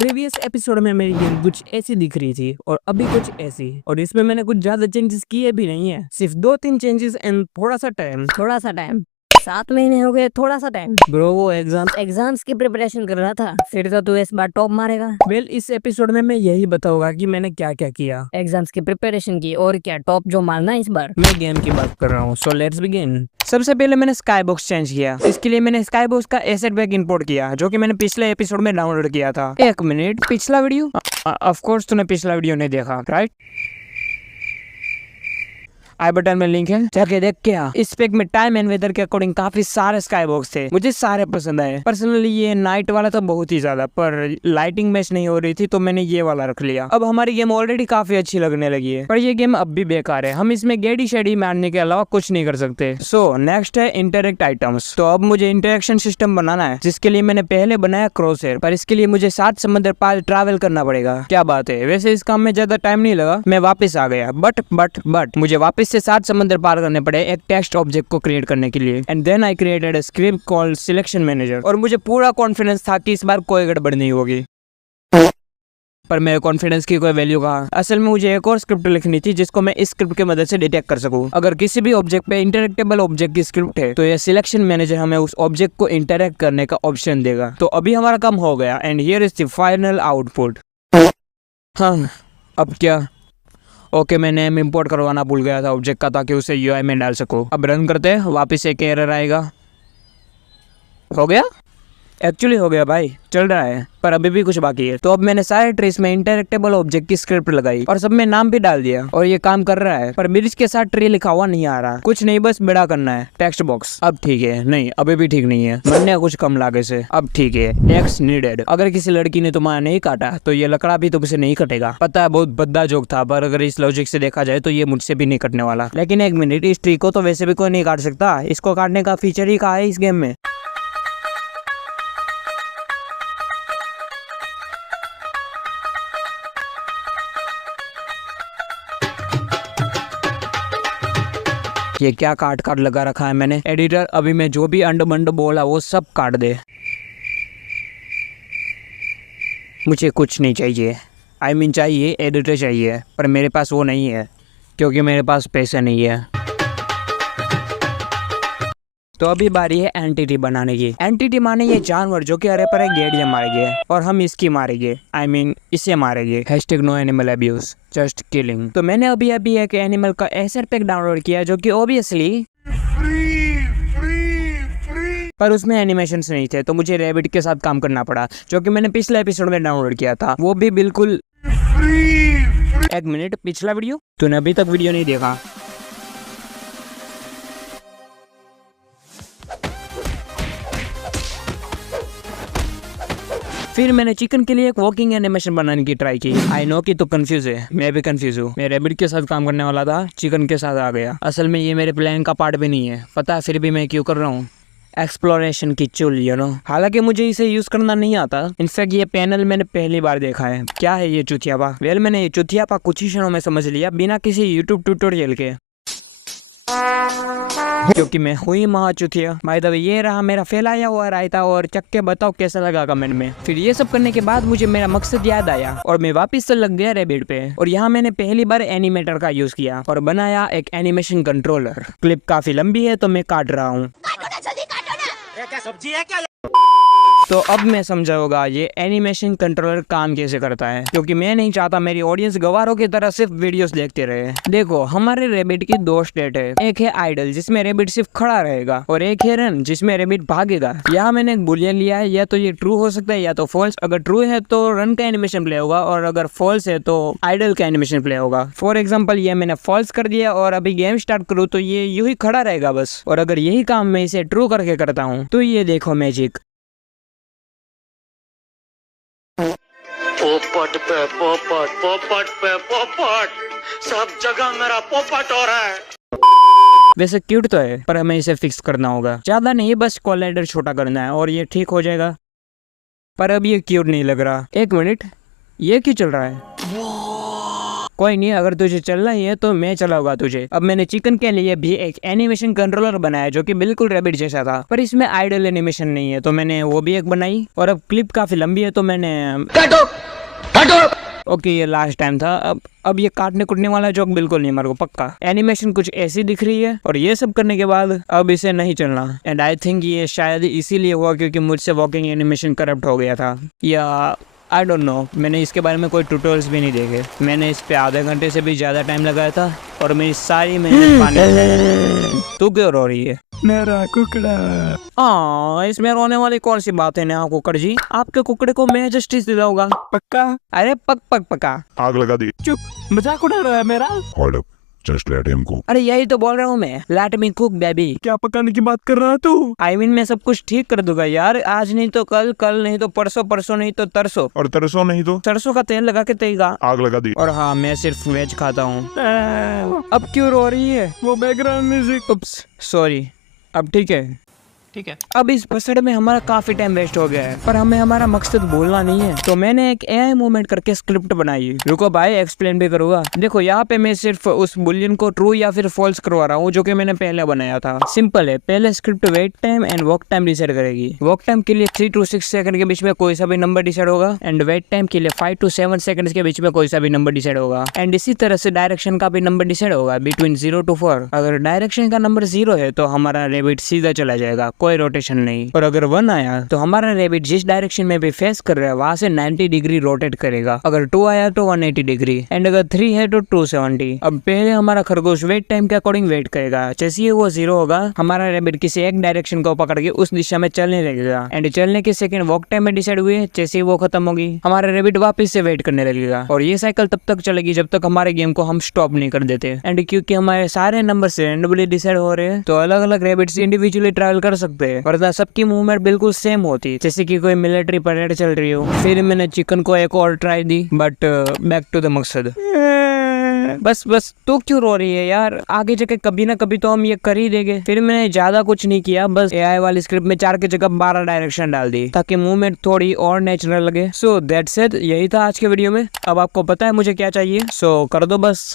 Previous episode में मेरी game कुछ ऐसी दिख रही थी और अभी कुछ ऐसी, और इसमें मैंने कुछ ज्यादा चेंजेस किए भी नहीं है, सिर्फ 2-3 चेंजेस एंड थोड़ा सा टाइम। 7 महीने हो गए, थोड़ा सा टाइम। ब्रो वो एग्जाम्स की प्रिपरेशन कर रहा था, फिर तो तू इस बार टॉप मारेगा। वेल इस एपिसोड में मैं यही बताऊंगा कि मैंने क्या क्या किया। एग्जाम्स की प्रिपरेशन की और क्या, टॉप जो मारना है इस बार। मैं गेम की बात कर रहा हूँ, सो लेट्स बिगिन। सबसे पहले मैंने स्काई बॉक्स चेंज किया। इसके लिए मैंने स्काई बॉक्स का एसेट पैक इंपोर्ट किया, जो कि मैंने पिछले एपिसोड में डाउनलोड किया था। एक मिनट, पिछला वीडियो? ऑफ कोर्स तूने पिछला वीडियो नहीं देखा, राइट? आई बटन में लिंक है, जाके देख के आ। इस पैक में टाइम एंड वेदर के अकॉर्डिंग काफी सारे स्काई बॉक्स थे, मुझे सारे पसंद आए। पर्सनली ये नाइट वाला तो बहुत ही ज्यादा, पर लाइटिंग मैच नहीं हो रही थी तो मैंने ये वाला रख लिया। अब हमारी गेम ऑलरेडी काफी अच्छी लगने लगी है, पर ये गेम अब भी बेकार है। हम इसमें गेडी शेडी मारने के अलावा कुछ नहीं कर सकते। सो नेक्स्ट है इंटरेक्ट आइटम्स। तो अब मुझे इंटरेक्शन सिस्टम बनाना है, जिसके लिए मैंने पहले बनाया क्रॉसहेयर, पर इसके लिए मुझे 7 समंदर पार ट्रैवल करना पड़ेगा। क्या बात है, वैसे इस काम में ज्यादा टाइम नहीं लगा, मैं वापस आ गया। बट मुझे वापस से 7 समंदर पार करने पड़े एक टेक्स्ट ऑब्जेक्ट को क्रिएट करने के लिए। And then I created a script called selection manager, और मुझे पूरा कॉन्फिडेंस था कि इस बार कोई गड़बड़ नहीं होगी। पर मेरे कॉन्फिडेंस की कोई वैल्यू कहाँ। असल में मुझे एक और स्क्रिप्ट लिखनी थी, जिसको मैं इस स्क्रिप्ट की मदद से डिटेक्ट कर सकूं। अगर किसी भी ऑब्जेक्ट पे इंटरेक्टेबल ऑब्जेक्ट की स्क्रिप्ट है, तो ये सिलेक्शन मैनेजर हमें उस ऑब्जेक्ट को इंटरेक्ट करने का ऑप्शन देगा। तो अभी हमारा काम हो गया, and here is the final output. हाँ, अब क्या? ओके, मैं नेम इंपोर्ट करवाना भूल गया था ऑब्जेक्ट का, ताकि उसे यूआई में डाल सको। अब रन करते हैं, वापस एक एरर आएगा। हो गया? एक्चुअली हो गया भाई, चल रहा है, पर अभी भी कुछ बाकी है। तो अब मैंने सारे ट्रीज में इंटरेक्टेबल ऑब्जेक्ट की स्क्रिप्ट लगाई और सब में नाम भी डाल दिया, और ये काम कर रहा है। पर ब्रिज के साथ ट्री लिखा हुआ नहीं आ रहा। कुछ नहीं, बस बड़ा करना है टेक्स्ट बॉक्स। अब ठीक है, नहीं अभी भी ठीक नहीं है, बनने कुछ कम लागे से। अब ठीक है, नेक्स्ट नीडेड। अगर किसी लड़की ने तुम्हारा नहीं काटा, तो ये लकड़ा भी तुमसे नहीं कटेगा। पता है बहुत भद्दा जोक था, पर अगर इस लॉजिक से देखा जाए तो ये मुझसे भी नहीं कटने वाला। लेकिन एक मिनट, इस ट्री को तो वैसे भी कोई नहीं काट सकता, इसको काटने का फीचर ही कहा है इस गेम में। ये क्या काट काट लगा रखा है मैंने। एडिटर, अभी मैं जो भी अंड मंड बोला वो सब काट दे। मुझे कुछ नहीं चाहिए, आई मीन चाहिए, एडिटर चाहिए, पर मेरे पास वो नहीं है, क्योंकि मेरे पास पैसे नहीं है। तो अभी बारी है एंटिटी बनाने की। एंटिटी माने ये जानवर जो कि हरे परे गेड़ियां मारेंगे, और हम इसकी मारेंगे, आई मीन इसे मारेंगे। #No animal abuse, just killing. तो मैंने अभी एक एनिमल का एसेट पैक डाउनलोड किया, जो कि ऑब्वियसली पर उसमें एनिमेशंस नहीं थे, तो मुझे रैबिट के साथ काम करना पड़ा, जो कि मैंने पिछले एपिसोड में डाउनलोड किया था, वो भी बिल्कुल एक मिनट, पिछला वीडियो? तूने अभी तक वीडियो नहीं देखा? फिर मैंने चिकन के लिए एक वॉकिंग एनिमेशन बनाने की ट्राई की। आई नो कि तू कंफ्यूज है, मैं भी कंफ्यूज हूँ। मैं रैबिट के साथ काम करने वाला था, चिकन के साथ आ गया। असल में ये मेरे प्लान का पार्ट भी नहीं है, पता है, फिर भी मैं क्यों कर रहा हूँ। एक्सप्लोरेशन की चुल, यू नो। हालांकि मुझे इसे यूज करना नहीं आता। इनफैक्ट ये पैनल मैंने पहली बार देखा है। क्या है ये चुतियापा? वेल मैंने ये चुतियापा कुछ ही क्षणों में समझ लिया, बिना किसी यूट्यूब ट्यूटोरियल के, क्योंकि मैं हुई महाचुतिया। बाय द वे, ये रहा मेरा फैलाया हुआ रायता, और चख के बताओ कैसा लगा कमेंट में। फिर ये सब करने के बाद मुझे मेरा मकसद याद आया, और मैं वापस से लग गया रैबिट पे। और यहाँ मैंने पहली बार एनिमेटर का यूज किया और बनाया एक एनिमेशन कंट्रोलर। क्लिप काफी लंबी है, तो मैं काट रहा हूँ। क्या सब्जी है क्या? तो अब मैं समझा होगा ये एनिमेशन कंट्रोलर काम कैसे करता है, क्योंकि मैं नहीं चाहता मेरी ऑडियंस गवारों की तरह सिर्फ वीडियोस देखते रहे। देखो, हमारे रैबिट की 2 स्टेट है। एक है आइडल, जिसमें रैबिट सिर्फ खड़ा रहेगा, और एक है रन, जिसमें रैबिट भागेगा। यहाँ मैंने एक बुलियन लिया है, या तो ये ट्रू हो सकता है या तो फॉल्स। अगर ट्रू है तो रन का एनिमेशन प्ले होगा, और अगर फॉल्स है तो आइडल का एनिमेशन प्ले होगा। फॉर एग्जाम्पल, ये मैंने फॉल्स कर दिया, और अभी गेम स्टार्ट करूँ तो ये यूं ही खड़ा रहेगा बस। और अगर यही काम मैं इसे ट्रू करके करता हूँ, तो ये देखो मैजिक। पोपट पे पोपट, पोपट पे पोपट, सब जगह मेरा पोपट हो रहा है। वैसे क्यूट तो है, पर हमें इसे फिक्स करना होगा। ज्यादा नहीं, बस कोलाइडर छोटा करना है और ये ठीक हो जाएगा। पर अब ये क्यूट नहीं लग रहा। एक मिनट, ये क्यों चल रहा है? कोई नहीं, अगर तुझे चलना ही है तो मैं चलाऊंगा तुझे। अब मैंने चिकन के लिए भी एक एनिमेशन कंट्रोलर बनाया जो कि बिल्कुल रैबिट जैसा था, पर इसमें आइडल एनिमेशन नहीं है, तो मैंने वो भी एक बनाई। और अब क्लिप काफी लंबी है तो मैंने ओके ये लास्ट टाइम था। अब ये काटने कुटने वाला जोक बिल्कुल नहीं मेरे को पक्का। एनिमेशन कुछ ऐसी दिख रही है और ये सब करने के बाद अब इसे नहीं चलना। एंड आई थिंक ये शायद इसीलिए हुआ क्योंकि मुझसे वॉकिंग एनिमेशन करप्ट हो गया था, या आई डोंट नो। मैंने इसके बारे में कोई ट्यूटोरियल्स भी नहीं देखे। मैंने इस पे आधे घंटे से भी ज्यादा टाइम लगाया था और मेरी सारी मेहनत पानी। तू क्यों रो रही है? मेरा कुकड़ा। इसमें रोने वाली कौन सी बात है ना कुकड़ जी? आपके कुकड़े को मैं जस्टिस दिलाऊंगा पक्का? अरे पक्का। आग लगा दी। चुप, मजाक उड़ा रहा है मेरा। Hold up, just let him cook. अरे यही तो बोल रहा हूँ मैं, लेट मी कुक बेबी। क्या पकाने की बात कर रहा है तू? आई मीन मैं सब कुछ ठीक कर दूंगा यार, आज नहीं तो कल, कल नहीं तो परसों, परसों नहीं तो तरसों। और तरसों नहीं तो सरसों का तेल लगा के तेगा। आग लगा दी। और हाँ, मैं सिर्फ वेज खाता हूँ। अब क्यों रो रही है? वो बैकग्राउंड म्यूजिक। उप्स, सॉरी। अब ठीक है। ठीक है। अब इस बसड़ में हमारा काफी टाइम वेस्ट हो गया है, पर हमें हमारा मकसद भूलना नहीं है। तो मैंने एक एआई मूवमेंट करके स्क्रिप्ट बनाई। रुको भाई, एक्सप्लेन भी करूंगा। देखो यहाँ पे मैं सिर्फ उस बुलियन को ट्रू या फिर फॉल्स करवा रहा हूँ जो कि मैंने पहले बनाया था। सिंपल है, पहले script wait time and walk time decide करेगी। वॉक टाइम के लिए 3 to 6 सेकंड के बीच में कोई सा भी नंबर डिसाइड होगा, एंड वेट टाइम के लिए 5 to 7 सेकंड के बीच में कोई सा भी नंबर डिसाइड होगा। एंड इसी तरह से डायरेक्शन का भी नंबर डिसाइड होगा बिटवीन 0 to 4। अगर डायरेक्शन का नंबर 0 है तो हमारा रेबिट सीधा चला जाएगा, कोई रोटेशन नहीं। और अगर 1 आया तो हमारा रेबिट जिस डायरेक्शन में भी फेस कर रहा है वहां से 90 डिग्री रोटेट करेगा। अगर 2 आया तो 180 डिग्री, एंड अगर 3 है तो 270। अब पहले हमारा खरगोश वेट टाइम के अकॉर्डिंग वेट करेगा। जैसे ही वो 0 होगा, हमारा रेबिट किसी एक डायरेक्शन को पकड़ के उस दिशा में चलने लगेगा। एंड चलने के सेकंड वॉक टाइम में डिसाइड हुए, जैसे ही वो खत्म होगी हमारा रेबिट वापस से वेट करने लगेगा। और ये साइकिल तब तक चलेगी जब तक हमारे गेम को हम स्टॉप नहीं कर देते। एंड क्योंकि हमारे सारे नंबर रैंडमली डिसाइड हो रहे हैं तो अलग अलग रेबिट्स इंडिविजुअली ट्रैवल कर सकते हैं, वरना सबकी मूवमेंट बिल्कुल सेम होती, जैसे कि कोई मिलिट्री परेड चल रही हो। फिर मैंने चिकन को एक और ट्राई दी, बट बैक टू द मकसद। बस तू क्यों रो रही है यार? आगे जाके कभी ना कभी तो हम ये कर ही देंगे। फिर मैंने ज्यादा कुछ नहीं किया, बस एआई वाली स्क्रिप्ट में 4 की जगह 12 डायरेक्शन डाल दी ताकि मूवमेंट थोड़ी और नेचुरल लगे। सो दैट्स इट, यही था आज के वीडियो में। अब आपको पता है मुझे क्या चाहिए, सो कर दो बस।